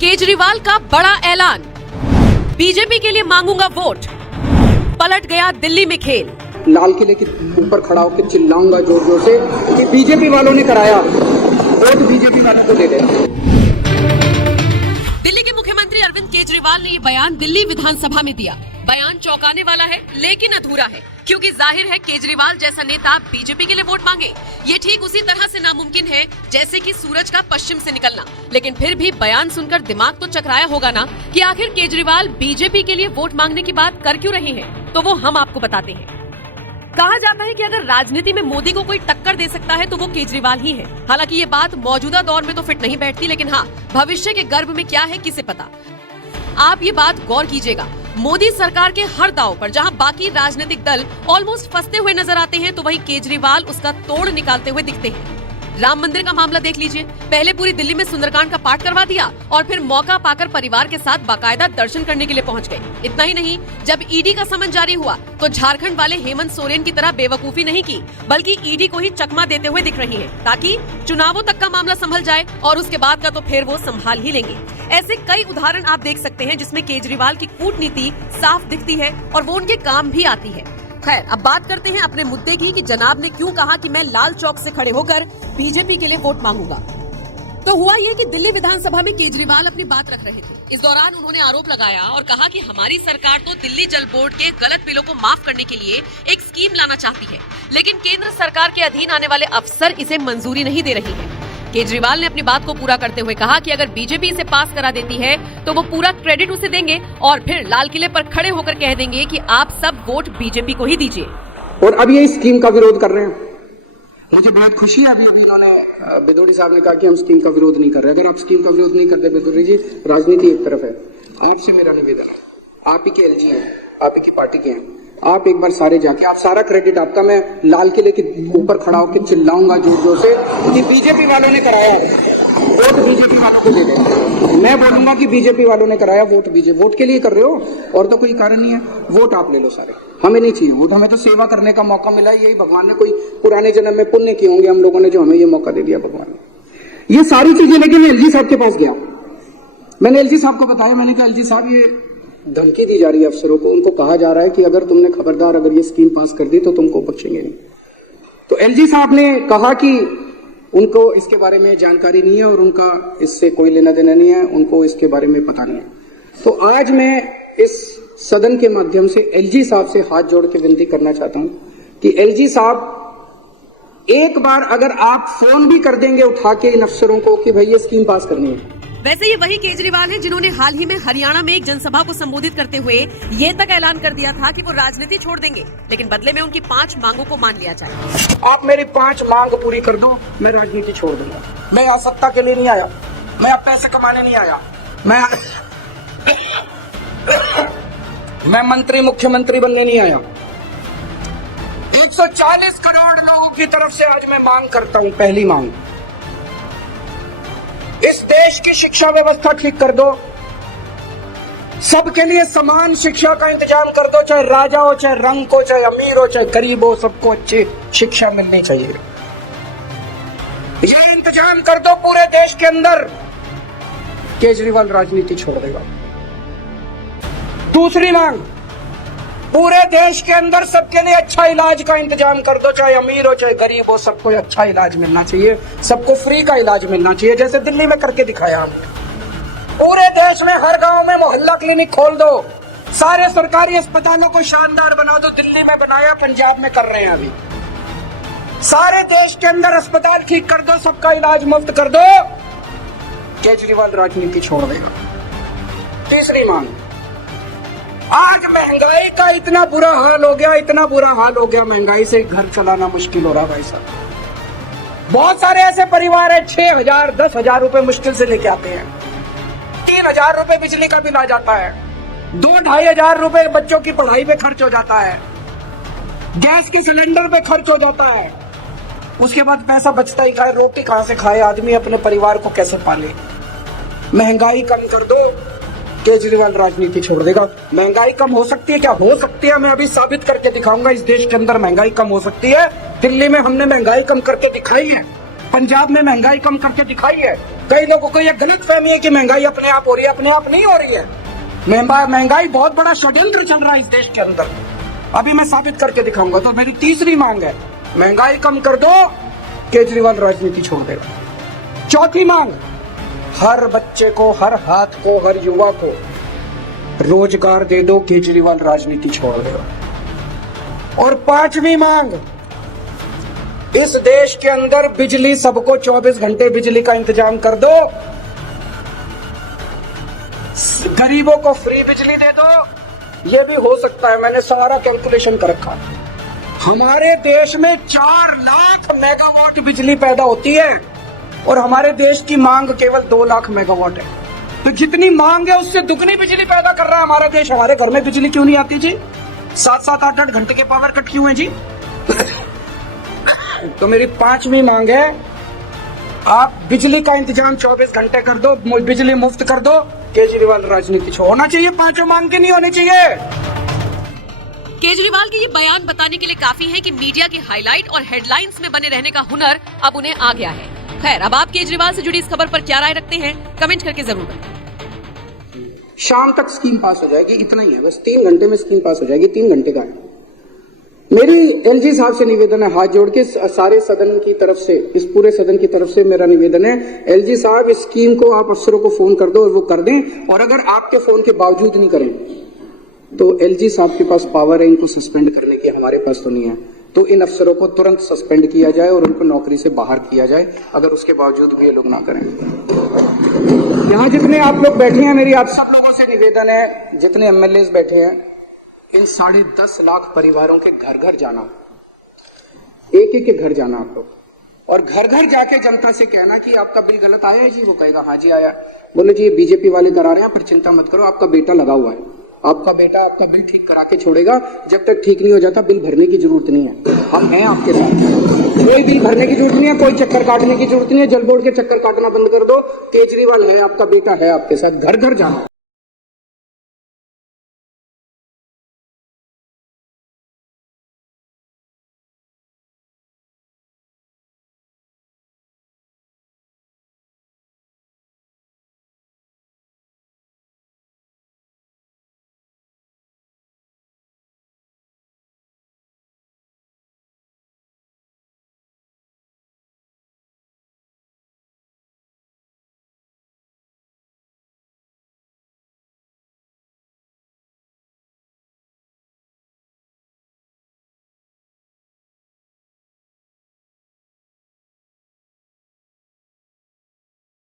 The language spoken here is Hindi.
केजरीवाल का बड़ा ऐलान, बीजेपी के लिए मांगूंगा वोट, पलट गया दिल्ली में खेल। लाल किले के ऊपर खड़ा होकर चिल्लाऊंगा जोर जोर से कि बीजेपी वालों ने कराया, वोट बीजेपी वालों को दे देना। दिल्ली के मुख्यमंत्री अरविंद केजरीवाल ने ये बयान दिल्ली विधानसभा में दिया। बयान चौंकाने वाला है लेकिन अधूरा है, क्योंकि जाहिर है केजरीवाल जैसा नेता बीजेपी के लिए वोट मांगे, ये ठीक उसी तरह से नामुमकिन है जैसे कि सूरज का पश्चिम से निकलना। लेकिन फिर भी बयान सुनकर दिमाग तो चकराया होगा ना कि आखिर केजरीवाल बीजेपी के लिए वोट मांगने की बात कर क्यों रहे हैं। तो वो हम आपको बताते हैं। कहा जाता है कि अगर राजनीति में मोदी को कोई टक्कर दे सकता है तो वो केजरीवाल ही है। हालांकि ये बात मौजूदा दौर में तो फिट नहीं बैठती, लेकिन हाँ, भविष्य के गर्भ में क्या है किसे पता। आप ये बात गौर कीजिएगा, मोदी सरकार के हर दांव पर जहां बाकी राजनीतिक दल ऑलमोस्ट फंसते हुए नजर आते हैं, तो वहीं केजरीवाल उसका तोड़ निकालते हुए दिखते हैं। राम मंदिर का मामला देख लीजिए, पहले पूरी दिल्ली में सुंदरकांड का पाठ करवा दिया और फिर मौका पाकर परिवार के साथ बाकायदा दर्शन करने के लिए पहुंच गए। इतना ही नहीं, जब ईडी का समन जारी हुआ तो झारखंड वाले हेमंत सोरेन की तरह बेवकूफी नहीं की, बल्कि ईडी को ही चकमा देते हुए दिख रही है, ताकि चुनावों तक का मामला संभल जाए और उसके बाद का तो फिर वो संभाल ही लेंगे। ऐसे कई उदाहरण आप देख सकते हैं जिसमें केजरीवाल की कूटनीति साफ दिखती है और वो उनके काम भी आती है। खैर, अब बात करते हैं अपने मुद्दे की कि जनाब ने क्यों कहा कि मैं लाल चौक से खड़े होकर बीजेपी के लिए वोट मांगूंगा। तो हुआ ये कि दिल्ली विधानसभा में केजरीवाल अपनी बात रख रहे थे। इस दौरान उन्होंने आरोप लगाया और कहा कि हमारी सरकार तो दिल्ली जल बोर्ड के गलत बिलों को माफ करने के लिए एक स्कीम लाना चाहती है, लेकिन केंद्र सरकार के अधीन आने वाले अफसर इसे मंजूरी नहीं दे रही है। केजरीवाल ने अपनी बात को पूरा करते हुए कहा कि अगर बीजेपी इसे पास करा देती है तो वो पूरा क्रेडिट उसे देंगे और फिर लाल किले पर खड़े होकर कह देंगे कि आप सब वोट बीजेपी को ही दीजिए। और अब ये स्कीम का विरोध कर रहे हैं। मुझे बहुत खुशी है, अभी इन्होंने बिदोड़ी साहब ने कहा कि हम स्कीम का विरोध नहीं कर रहे। अगर आप स्कीम का विरोध नहीं करते बिदोड़ी जी, राजनीति एक तरफ है, आपसे मेरा निवेदन है, आप ही के एलजी हैं, आप ही की पार्टी के हैं, आप एक बार सारे जाके, आप सारा क्रेडिट आपका, मैं लाल किले के ऊपर खड़ा होकर चिल्लाऊंगा जोर जोर से कि बीजेपी वालों ने कराया, वोट बीजेपी वालों को दे देना। मैं बोलूंगा कि बीजेपी वालों ने कराया, वोट बीजेपी, वोट के लिए कर रहे हो और तो कोई कारण नहीं है, वोट आप ले लो सारे, हमें नहीं चाहिए वोट, हमें तो सेवा करने का मौका मिला। यही भगवान ने कोई पुराने जन्म में पुण्य किए होंगे हम लोगों ने, जो हमें ये मौका दे दिया भगवान ने। ये सारी चीजें, लेकिन मैं एलजी साहब के पास गया, मैंने एलजी साहब को बताया, मैंने कहा एलजी साहब ये धमकी दी जा रही है अफसरों को, उनको कहा जा रहा है कि अगर तुमने खबरदार अगर ये स्कीम पास कर दी तो तुमको बख्शेंगे नहीं। तो एलजी साहब ने कहा कि उनको इसके बारे में जानकारी नहीं है और उनका इससे कोई लेना देना नहीं है, उनको इसके बारे में पता नहीं है। तो आज मैं इस सदन के माध्यम से एलजी साहब से हाथ जोड़ के विनती करना चाहता हूं कि एलजी साहब एक बार अगर आप फोन भी कर देंगे उठा के इन अफसरों को कि भाई ये स्कीम पास करनी है। वैसे ये वही केजरीवाल है जिन्होंने हाल ही में हरियाणा में एक जनसभा को संबोधित करते हुए ये तक ऐलान कर दिया था कि वो राजनीति छोड़ देंगे, लेकिन बदले में उनकी 5 मांगों को मान लिया जाए। आप मेरी 5 मांग पूरी कर दो, मैं राजनीति छोड़ दूंगा। मैं यहाँ सत्ता के लिए नहीं आया, मैं यहाँ पैसे कमाने नहीं आया, मैं मंत्री मुख्यमंत्री बनने नहीं आया। 140 करोड़ लोगों की तरफ से आज मैं मांग करता हूँ। पहली मांग, इस देश की शिक्षा व्यवस्था ठीक कर दो, सबके लिए समान शिक्षा का इंतजाम कर दो, चाहे राजा हो, चाहे रंग हो, चाहे अमीर हो, चाहे गरीब हो, सबको अच्छी शिक्षा मिलनी चाहिए। ये इंतजाम कर दो पूरे देश के अंदर, केजरीवाल राजनीति छोड़ देगा। दूसरी मांग, पूरे देश के अंदर सबके लिए अच्छा इलाज का इंतजाम कर दो, चाहे अमीर हो चाहे गरीब हो, सबको अच्छा इलाज मिलना चाहिए, सबको फ्री का इलाज मिलना चाहिए, जैसे दिल्ली में करके दिखाया हमने। पूरे देश में हर गांव में मोहल्ला क्लिनिक खोल दो, सारे सरकारी अस्पतालों को शानदार बना दो। दिल्ली में बनाया, पंजाब में कर रहे हैं अभी। सारे देश के अंदर अस्पताल ठीक कर दो, सबका इलाज मुफ्त कर दो, केजरीवाल राजनीति छोड़ देगा। तीसरी मांग, आज महंगाई का इतना बुरा हाल हो गया, इतना बुरा हाल हो गया, महंगाई से घर चलाना मुश्किल हो रहा भाई साहब। बहुत सारे ऐसे परिवार है 6,000 10,000 रुपए मुश्किल से लेके आते हैं, 3,000 रुपए बिजली का बिल आ जाता है, 2-2,500 रुपए बच्चों की पढ़ाई पे खर्च हो जाता है, गैस के सिलेंडर पे खर्च हो जाता है, उसके बाद पैसा बचता ही खाए, रोटी कहां से खाए आदमी, अपने परिवार को कैसे पाले। महंगाई कम कर दो, केजरीवाल राजनीति छोड़ देगा। महंगाई कम हो सकती है क्या? हो सकती है, मैं अभी साबित करके दिखाऊंगा। इस देश के अंदर महंगाई कम हो सकती है। दिल्ली में हमने महंगाई कम करके दिखाई है। पंजाब में महंगाई कम करके दिखाई है। कई लोगों को यह गलत फहमी है कि महंगाई अपने आप हो रही है, अपने आप नहीं हो रही है। महंगाई बहुत बड़ा षड्यंत्र चल रहा है इस देश के अंदर, अभी मैं साबित करके दिखाऊंगा। तो मेरी तीसरी मांग है, महंगाई कम कर दो, केजरीवाल राजनीति छोड़ देगा। चौथी मांग, हर बच्चे को, हर हाथ को, हर युवा को रोजगार दे दो, केजरीवाल राजनीति छोड़ देगा। और पांचवी मांग, इस देश के अंदर बिजली सबको 24 घंटे बिजली का इंतजाम कर दो, गरीबों को फ्री बिजली दे दो। ये भी हो सकता है, मैंने सारा कैलकुलेशन कर रखा। हमारे देश में 4 लाख मेगावाट बिजली पैदा होती है और हमारे देश की मांग केवल 2 लाख मेगावाट है। तो जितनी मांग है उससे दुगनी बिजली पैदा कर रहा है हमारा देश। हमारे घर में बिजली क्यों नहीं आती जी? 7-7, 8-8 घंटे के पावर कट क्यों है जी? तो मेरी पांचवी मांग है, आप बिजली का इंतजाम 24 घंटे कर दो, बिजली मुफ्त कर दो, केजरीवाल राजनीति होना चाहिए। पांचों मांग के नहीं होनी चाहिए। केजरीवाल के ये बयान बताने के लिए काफी है कि मीडिया के हाईलाइट और हेडलाइंस में बने रहने का हुनर अब उन्हें आ गया है। खैर, अब आप केजरीवाल से जुड़ी इस खबर पर क्या राय रखते हैं, कमेंट करके जरूर बताएं। शाम तक स्कीम पास हो जाएगी, इतना ही है बस। 3 घंटे में स्कीम पास हो जाएगी, 3 घंटे का है। मेरी एलजी साहब से निवेदन है, हाथ जोड़ के सारे सदन की तरफ से, इस पूरे सदन की तरफ से मेरा निवेदन है, एलजी साहब इस स्कीम को आप अफसरों को फोन कर दो और वो कर दें। और अगर आपके फोन के बावजूद नहीं करें तो एलजी साहब के पास पावर है इनको सस्पेंड करने की, हमारे पास तो नहीं है। तो इन अफसरों को तुरंत सस्पेंड किया जाए और उनको नौकरी से बाहर किया जाए, अगर उसके बावजूद भी ये लोग ना करें। यहाँ जितने आप लोग बैठे हैं, मेरी आप सब लोगों से निवेदन है, जितने एमएलए बैठे हैं, इन 10.5 लाख परिवारों के घर घर जाना, एक एक के घर जाना आप लोग, और घर घर जाके जनता से कहना कि आपका बिल गलत आया है जी। वो कहेगा हाँ जी आया। बोले जी ये बीजेपी वाले करा रहे हैं, पर चिंता मत करो, आपका बेटा लगा हुआ है, आपका बेटा आपका बिल ठीक करा के छोड़ेगा। जब तक ठीक नहीं हो जाता बिल भरने की जरूरत नहीं है, हम हैं आपके साथ। कोई बिल भरने की जरूरत नहीं है, कोई चक्कर काटने की जरूरत नहीं है, जल बोर्ड के चक्कर काटना बंद कर दो। केजरीवाल है आपका बेटा, है आपके साथ, घर घर जाना।